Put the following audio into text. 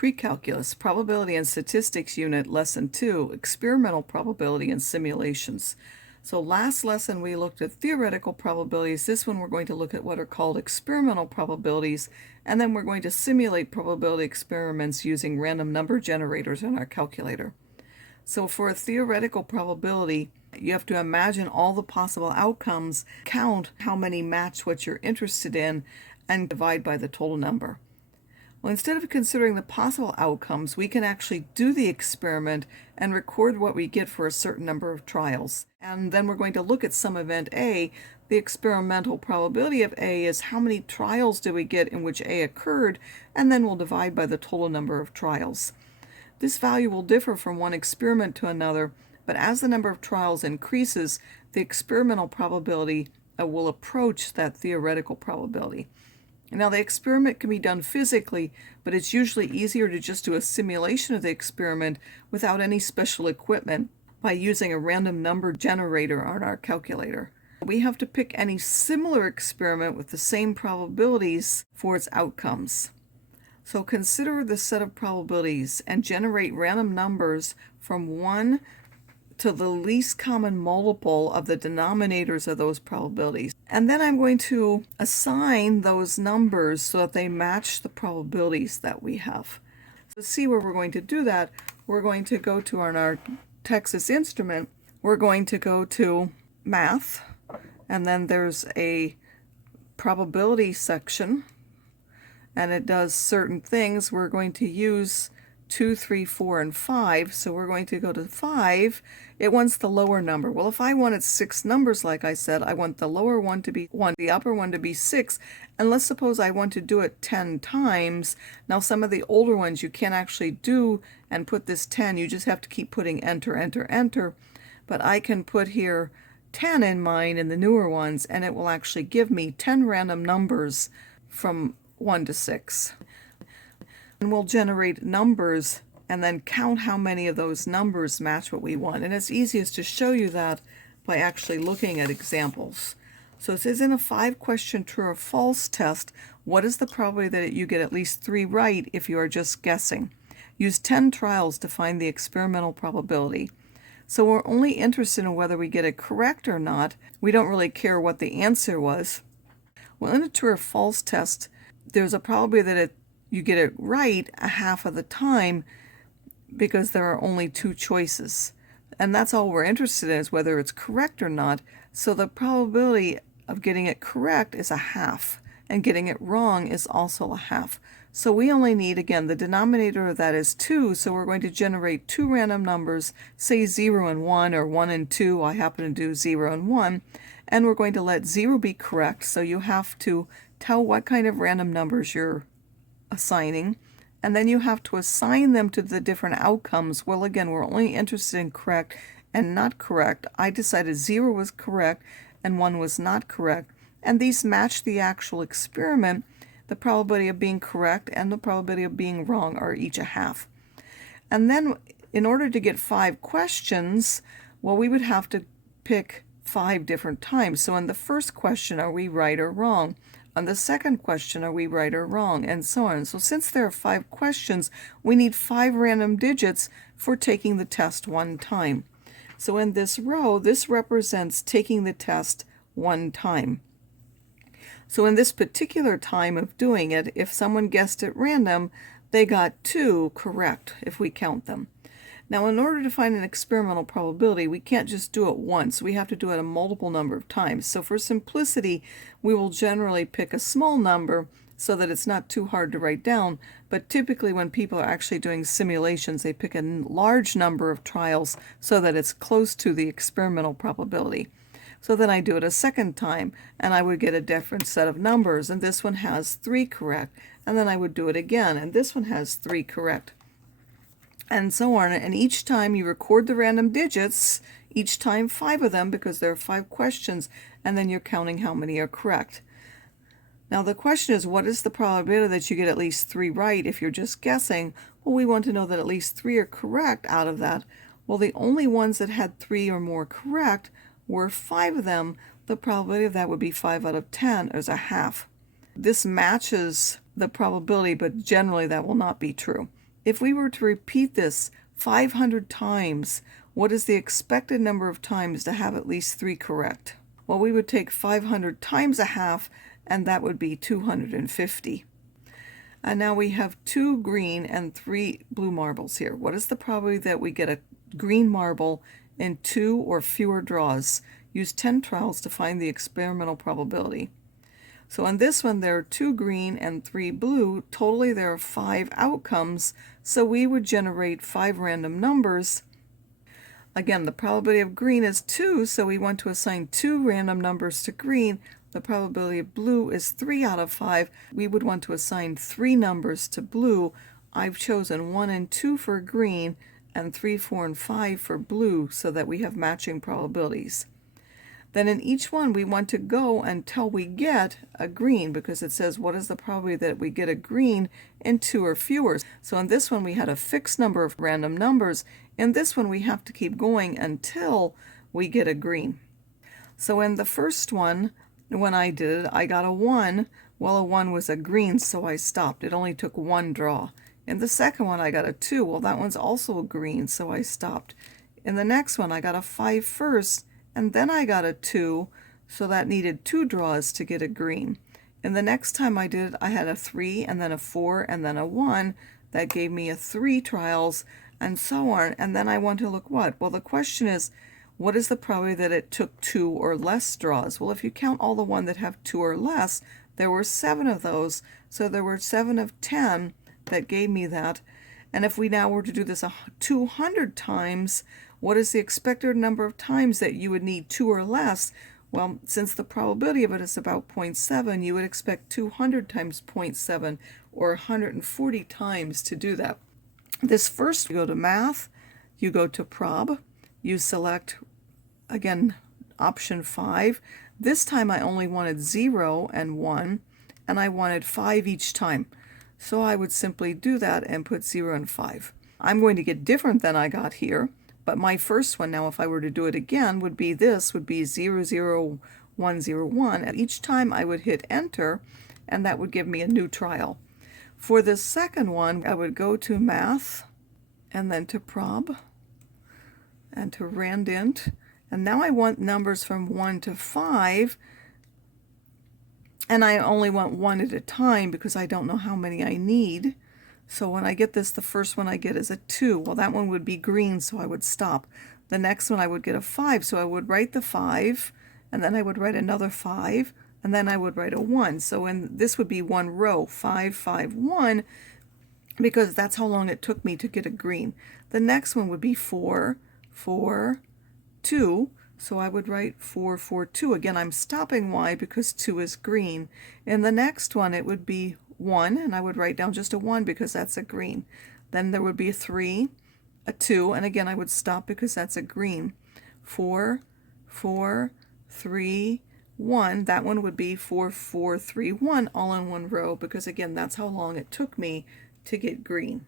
Pre-calculus, Probability and Statistics Unit, Lesson 2, Experimental Probability and Simulations. So last lesson we looked at theoretical probabilities. This one we're going to look at what are called experimental probabilities, and then we're going to simulate probability experiments using random number generators in our calculator. So for a theoretical probability, you have to imagine all the possible outcomes, count how many match what you're interested in, and divide by the total number. Well, instead of considering the possible outcomes, we can actually do the experiment and record what we get for a certain number of trials. And then we're going to look at some event A. The experimental probability of A is how many trials do we get in which A occurred, and then we'll divide by the total number of trials. This value will differ from one experiment to another, but as the number of trials increases, the experimental probability will approach that theoretical probability. Now, the experiment can be done physically, but it's usually easier to just do a simulation of the experiment without any special equipment by using a random number generator on our calculator. We have to pick any similar experiment with the same probabilities for its outcomes. So consider the set of probabilities and generate random numbers from 1 to the least common multiple of the denominators of those probabilities. And then I'm going to assign those numbers so that they match the probabilities that we have. To see where we're going to do that, we're going to go to our Texas Instrument. We're going to go to Math, and then there's a probability section, and it does certain things. We're going to use 2, 3, 4, and 5. So we're going to go to 5. It wants the lower number. Well, if I wanted 6 numbers, like I said, I want the lower one to be 1, the upper one to be 6. And let's suppose I want to do it 10 times. Now, some of the older ones you can't actually do and put this 10. You just have to keep putting enter, enter, enter. But I can put here 10 in mine in the newer ones, and it will actually give me 10 random numbers from 1 to 6. And we'll generate numbers and then count how many of those numbers match what we want. And it's easiest to show you that by actually looking at examples. So it says in a 5-question true or false test, what is the probability that you get at least 3 right if you are just guessing? Use 10 trials to find the experimental probability. So we're only interested in whether we get it correct or not. We don't really care what the answer was. Well, in a true or false test, there's a probability that you get it right a half of the time because there are only 2 choices. And that's all we're interested in, is whether it's correct or not. So the probability of getting it correct is a half, and getting it wrong is also a half. So we only need, again, the denominator of that is 2, so we're going to generate 2 random numbers, say 0 and 1, or 1 and 2. I happen to do 0 and 1. And we're going to let 0 be correct, so you have to tell what kind of random numbers you're assigning, and then you have to assign them to the different outcomes. Well, again, we're only interested in correct and not correct. I decided 0 was correct and 1 was not correct, and these match the actual experiment. The probability of being correct and the probability of being wrong are each a half. And then in order to get 5 questions, well, we would have to pick 5 different times. So in the first question, are we right or wrong? On the second question, are we right or wrong? And so on. So since there are 5 questions, we need 5 random digits for taking the test 1 time. So in this row, this represents taking the test 1 time. So in this particular time of doing it, if someone guessed at random, they got 2 correct if we count them. Now, in order to find an experimental probability, we can't just do it once. We have to do it a multiple number of times. So for simplicity, we will generally pick a small number so that it's not too hard to write down. But typically when people are actually doing simulations, they pick a large number of trials so that it's close to the experimental probability. So then I do it a second time, and I would get a different set of numbers. And this one has 3 correct. And then I would do it again, and this one has 3 correct. And so on. And each time you record the random digits, each time 5 of them, because there are 5 questions, and then you're counting how many are correct. Now the question is, what is the probability that you get at least 3 right if you're just guessing? Well, we want to know that at least 3 are correct out of that. Well, the only ones that had 3 or more correct were 5 of them. The probability of that would be 5 out of 10, as a half. This matches the probability, but generally that will not be true. If we were to repeat this 500 times, what is the expected number of times to have at least 3 correct? Well, we would take 500 times a half, and that would be 250. And now we have 2 green and 3 blue marbles here. What is the probability that we get a green marble in 2 or fewer draws? Use 10 trials to find the experimental probability. So on this one, there are 2 green and 3 blue. Totally, there are 5 outcomes. So we would generate 5 random numbers. Again, the probability of green is 2, so we want to assign 2 random numbers to green. The probability of blue is 3 out of 5. We would want to assign 3 numbers to blue. I've chosen 1 and 2 for green and 3, 4, and 5 for blue so that we have matching probabilities. Then in each one, we want to go until we get a green, because it says what is the probability that we get a green in 2 or fewer. So in this one, we had a fixed number of random numbers. In this one, we have to keep going until we get a green. So in the first one, when I did it, I got a 1. Well, a 1 was a green, so I stopped. It only took 1 draw. In the second one, I got a 2. Well, that one's also a green, so I stopped. In the next one, I got a 5 first, and then I got a 2, so that needed 2 draws to get a green. And the next time I did it, I had a 3, and then a 4, and then a 1. That gave me a 3 trials, and so on. And then I want to look what? Well, the question is, what is the probability that it took 2 or less draws? Well, if you count all the ones that have 2 or less, there were 7 of those, so there were 7 of 10 that gave me that. And if we now were to do this 200 times, what is the expected number of times that you would need 2 or less? Well, since the probability of it is about 0.7, you would expect 200 times 0.7, or 140 times to do that. This first, you go to Math, you go to Prob, you select, again, option 5. This time I only wanted 0 and 1, and I wanted 5 each time. So I would simply do that and put 0 and 5. I'm going to get different than I got here. But my first one now, if I were to do it again, would be 0, 0, 1, 0, 1. And each time I would hit enter, and that would give me a new trial. For the second one, I would go to Math, and then to Prob, and to Randint. And now I want numbers from 1 to 5, and I only want 1 at a time because I don't know how many I need. So when I get this, the first one I get is a 2. Well, that one would be green, so I would stop. The next one I would get a 5, so I would write the 5, and then I would write another 5, and then I would write a 1. So this would be one row, 5, 5, 1, because that's how long it took me to get a green. The next one would be 4, 4, 2. So I would write 4, 4, 2. Again, I'm stopping Y because 2 is green. In the next one, it would be 1, and I would write down just a 1 because that's a green. Then there would be a 3, a 2, and again I would stop because that's a green. 4, 4, 3, 1. That one would be 4, 4, 3, 1, all in one row, because again that's how long it took me to get green.